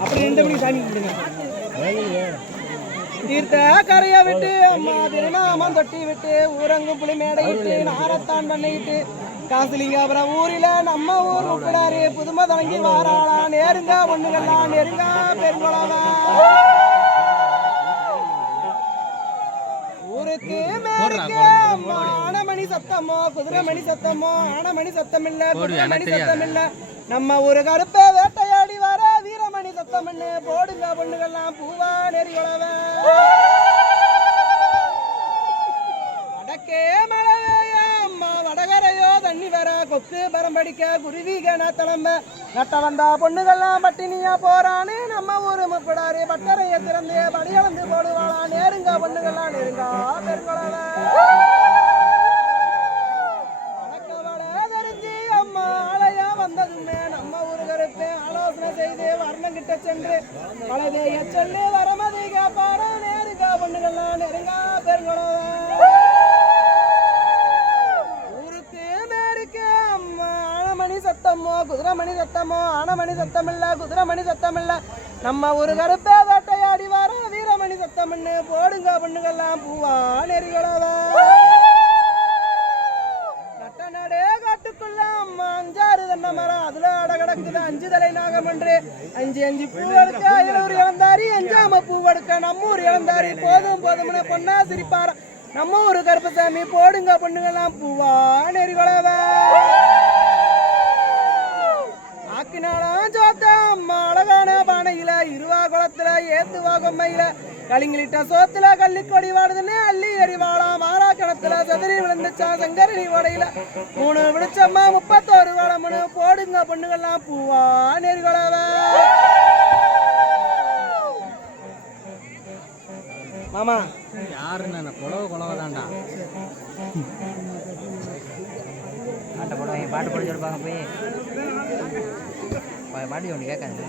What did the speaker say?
அப்படி ரெண்டு மணிக்கு சாமி கும்பிடுங்க? தீர்த்த கரையை விட்டு அம்மா திருநாமம் தொட்டி விட்டு ஊரங்கும் புலி மேடை விட்டு நாரத்தான் பண்ணிக்கிட்டு அப்புறம் ஊரில நம்ம ஊர் உட்படாரு புதுமை தொடங்கி வாராளா நேருங்க பொண்ணுங்கள்லாம் நெருங்க பெருங்குளவா அம்மா ஆனமணி சத்தமோ குதிரை மணி சத்தமோ ஆனமணி சத்தம் இல்ல குதிரை மணி சத்தம் இல்ல நம்ம ஊரு கருப்ப வேட்டையாடி வர வீரமணி சத்தம் இல்ல போடுங்க பொண்ணுகள்லாம் பூவா நெறிகளவ வடக்கே மழைய அம்மா வடகரையோ தண்ணி வர கொத்து பரம்படிக்க குருவிகன தலைம்ப நட்ட வந்தா பொண்ணுகள்லாம் பட்டினியா போறானே. நம்ம ஊரு முப்படாரு பட்டறைய திறந்து படியளந்து போடுவாளா நேருங்க பொண்ணுகள்லாம் நெருங்கா பெருங்கொழவ வடக்கவட தெரிஞ்சு அம்மா ஆலயா வந்ததுமே நம்ம ஊரு கருப்பே ஆலோசனை செய்து வர்ணம் கிட்ட சென்று பழதேய சொல்லி வரமதி கேப்பாரா நேருங்க பொண்ணுகள்லாம் நெருங்கா பெருங்கொழவ ஊருக்கு மேருக்கு அம்மா ஆனமணி சத்தமோ குதிரைமணி சத்தமோ ஆனமணி சத்தம் இல்ல குதிரைமணி சத்தம் இல்ல நம்ம ஒரு கருப்பே வீரமணி சத்தம்னு போடுங்க பொண்ணுகள்லாம் பூவா நெறிகளவ நட்ட நடே காட்டுக்குள்ள அம்மா அஞ்சாறு தென்னை மரம். அதுல அட அஞ்சு தலை நாகம் அஞ்சு அஞ்சு பூ எடுக்க ஐநூறு இழந்தாரி அஞ்சாம பூ எடுக்க நம்மூர் இழந்தாரி இளந்தாரி. போதும் போதும்னு பொண்ணா சிரிப்பார? நம்ம ஊரு கருப்பசாமி போடுங்க பொண்ணுங்கெல்லாம் பூவா நெறிகளவ ஆக்கினாலாம் சோத்த அம்மா அழகான பானையில இருவா குளத்துல ஏத்துவா கொம்மையில. கலிங்கிலிட்ட சோத்துல கள்ளிக்கொடி வாடுதுன்னு அள்ளி எறிவாளா மாறா கிணத்துல சதுரி விழுந்துச்சா சங்கரணி ஓடையில. மூணு விழிச்சம்மா முப்பத்தோரு வளமுன்னு போடுங்க பொண்ணுகள்லாம் பூவா நெறிகளவ மாமா. யாருன்னு குழவு குழவை தான்டா பாட்டை போடுவாங்க பாட்டு போட்டு சொல்லுவாங்க போய். பாட்டு ஒன்று கேட்காது